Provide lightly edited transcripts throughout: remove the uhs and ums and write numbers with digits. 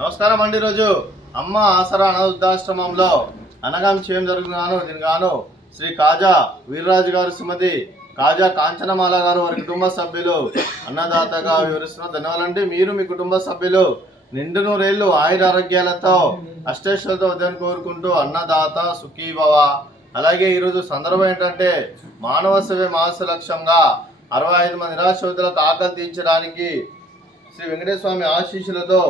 నమస్కారం అండి. రోజు అమ్మ ఆసరా అనాథాశ్రమంలో అనగాం చేయడం జరుగుతున్నాను. దీనిగాను శ్రీ కాజా వీర్రాజు గారు, శ్రీమతి కాజా కాంచనమాల గారు, వారి కుటుంబ సభ్యులు అన్నదాతగా వివరిస్తున్న ధన్యవాదాలండి. మీరు మీ కుటుంబ సభ్యులు నిండు నూరేళ్లు ఆయుర ఆరోగ్యాలతో అష్టేశ్వరతో ఉదయం కోరుకుంటూ అన్నదాత సుఖీభవ. అలాగే ఈరోజు సందర్భం ఏంటంటే మానవ సేవే మానస లక్ష్యంగా 65 మంది నిరాశ్రితులకు ఆకలి తీర్చడానికి శ్రీ వెంకటేశ్వర స్వామి ఆశీస్సులతో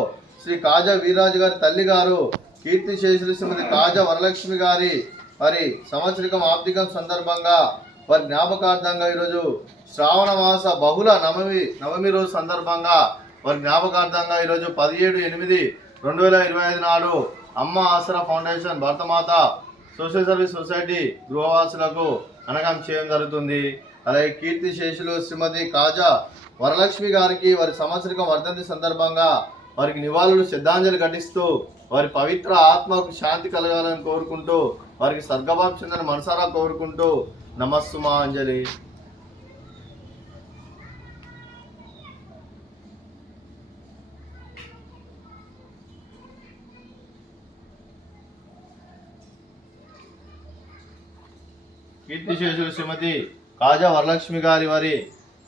శ్రీ కాజా వీర్రాజు గారి తల్లి గారు కీర్తిశేషులు శ్రీమతి కాజా వరలక్ష్మి గారి వారి సంవత్సరికం ఆబ్దికం సందర్భంగా వారి జ్ఞాపకార్థంగా ఈరోజు శ్రావణ మాస బహుళ నవమి రోజు సందర్భంగా వారి జ్ఞాపకార్థంగా ఈరోజు 17/8/2025 నాడు Amma Asara foundation Bharatamata social service society గృహవాసులకు అనగాం చేయడం జరుగుతుంది. అలాగే కీర్తిశేషులు శ్రీమతి కాజా వరలక్ష్మి గారికి వారి సంవత్సరికం వర్ధంతి సందర్భంగా వారికి నివాళులు శ్రద్ధాంజలి ఘటిస్తూ వారి పవిత్ర ఆత్మకు శాంతి కలగాలని కోరుకుంటూ వారికి స్వర్గభావం చెందని మనసారా కోరుకుంటూ నమస్సుమాంజలి. కీర్తిశేషులు శ్రీమతి కాజా వరలక్ష్మి గారి వారి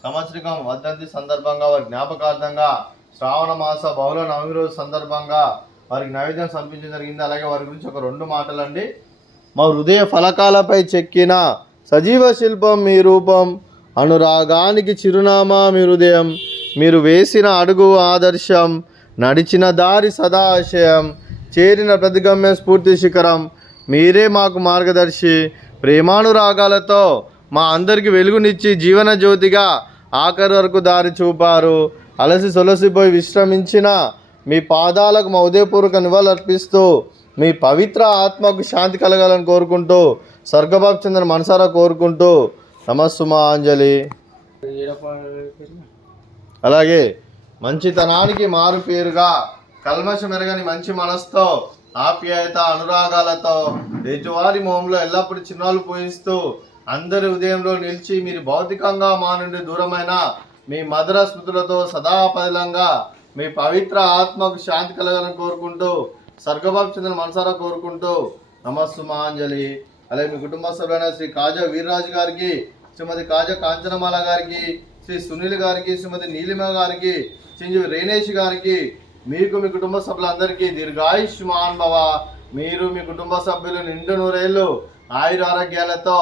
సంవత్సరికం వర్ధంతి సందర్భంగా వారి జ్ఞాపకార్థంగా శ్రావణ మాస బహుళ నవమి రోజు సందర్భంగా వారికి నైవేద్యం సమర్పించడం జరిగింది. అలాగే వారి గురించి ఒక 2 మాటలండి. మా హృదయ ఫలకాలపై చెక్కిన సజీవ శిల్పం మీ రూపం, అనురాగానికి చిరునామా మీ హృదయం, మీరు వేసిన అడుగు ఆదర్శం, నడిచిన దారి సదా ఆశయం, చేరిన ప్రతిగమ్య స్ఫూర్తి శిఖరం, మీరే మాకు మార్గదర్శి. ప్రేమానురాగాలతో మా అందరికీ వెలుగునిచ్చి జీవన జ్యోతిగా ఆఖరి వరకు దారి చూపారు. అలసి సొలసిపోయి విశ్రమించిన మీ పాదాలకు మా ఉదయపూర్వక నివాళులు అర్పిస్తూ మీ పవిత్ర ఆత్మకు శాంతి కలగాలని కోరుకుంటూ స్వర్గభావం చెందిన మనసారా కోరుకుంటూ నమస్సుమాంజలి. అలాగే మంచితనానికి మారు పేరుగా కల్మషం ఎరగని మంచి మనసుతో ఆప్యాయత అనురాగాలతో ఎదుటివారి మొహంలో ఎల్లప్పుడూ చిరునవ్వులు పూయిస్తూ అందరి ఉదయంలో నిలిచి మీరు భౌతికంగా మా నుండి దూరమైన మీ మధుర స్మృతులతో సదా పదిలంగా మీ పవిత్ర ఆత్మకు శాంతి కలగాలని కోరుకుంటూ స్వర్గభావం చెందిన మనసారా కోరుకుంటూ నమస్సుమాంజలి. అలాగే మీ కుటుంబ సభ్యులైన శ్రీ కాజా వీర్రాజు గారికి, శ్రీమతి కాజా కాంచనమాల గారికి, శ్రీ సునీల్ గారికి, శ్రీమతి నీలిమ గారికి, చింజు రేణేష్ గారికి, మీకు మీ కుటుంబ సభ్యులందరికీ దీర్ఘాయుష్మాన్ భవ. మీరు మీ కుటుంబ సభ్యులు నిండు నూరేళ్లు ఆయుర ఆరోగ్యాలతో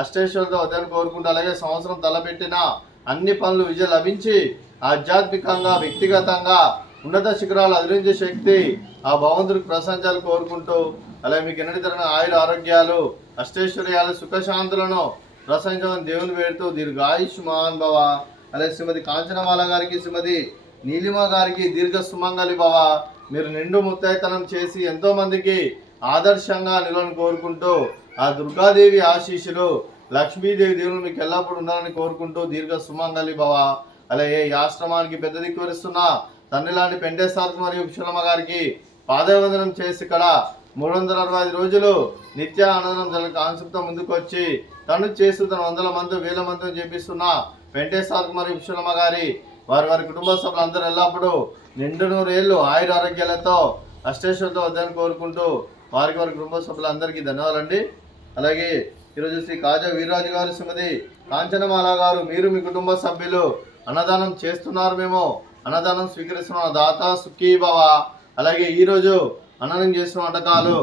అష్టేశ్వరులతో ఉదయం కోరుకుంటూ అలాగే సంవత్సరం తలపెట్టిన అన్ని పనులు విజయం లభించి ఆధ్యాత్మికంగా వ్యక్తిగతంగా ఉన్నత శిఖరాలు అధిరించే శక్తి ఆ భగవంతుడికి ప్రశంసాలు కోరుకుంటూ అలాగే మీకు ఎన్నటి తరగన ఆయుర ఆరోగ్యాలు అష్టైశ్వర్యాలు సుఖశాంతులను ప్రశంసలను దేవుని వేడుతూ దీర్ఘాయుష్మాన్ భవ. అలాగే శ్రీమతి కాంచనమాల గారికి, శ్రీమతి నీలిమ గారికి దీర్ఘ సుమంగళి భవ. మీరు నిండు ముత్తైతనం చేసి ఎంతో మందికి ఆదర్శంగా నిలవని కోరుకుంటూ ఆ దుర్గాదేవి ఆశీస్సులు లక్ష్మీదేవి దేవుని మీకు ఎల్లప్పుడూ ఉండాలని కోరుకుంటూ దీర్ఘ సుమంగళి భవ. అలాగే ఈ ఆశ్రమానికి పెద్ద దిక్కు వరిస్తున్న తండ్రి లాంటి పెంటేశ్వర మరియు విశ్వలమ్మ గారికి పాదవందనం చేసి ఇక్కడ 365 రోజులు నిత్య ఆనందం జల కాన్సెప్ట్తో ముందుకు వచ్చి తను చేస్తూ తన 100 మంది 1000 మందితో చేపిస్తున్న పెంటేశ్వర మరియు విశ్వలమ్మ గారి వారి కుటుంబ సభ్యులందరూ ఎల్లప్పుడూ నిండు నూరేళ్లు ఆయుర ఆరోగ్యాలతో అష్టేశ్వరతో వద్దని కోరుకుంటూ వారి కుటుంబ సభ్యులందరికీ ధన్యవాదాలండి. అలాగే ఈరోజు శ్రీ కాజా వీర్రాజు గారు, శ్రీమతి కాంచనమాల గారు, మీరు మీ కుటుంబ సభ్యులు అన్నదానం చేస్తున్నారు, మేము అన్నదానం స్వీకరిస్తున్న దాత సుఖీభవ. అలాగే ఈరోజు అన్నదానం చేస్తున్న వంటకాలు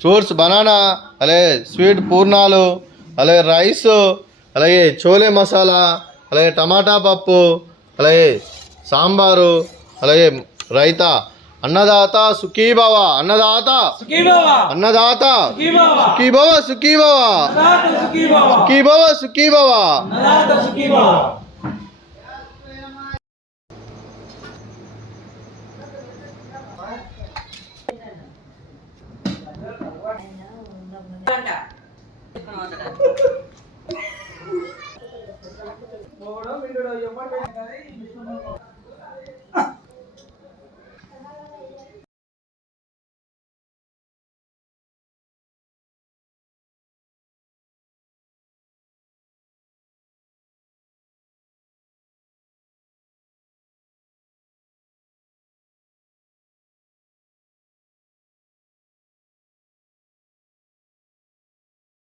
ఫ్రూట్స్ బనానా, అలాగే స్వీట్ పూర్ణాలు, అలాగే రైస్, అలాగే చోలే మసాలా, అలాగే టమాటా పప్పు, అలాగే సాంబారు, అలాగే రైతా. అన్నదాత సుఖీభవ, అన్నదాత అన్నదాత సుఖీభవ సుఖీభవ సుఖీభవ సుఖీభవ.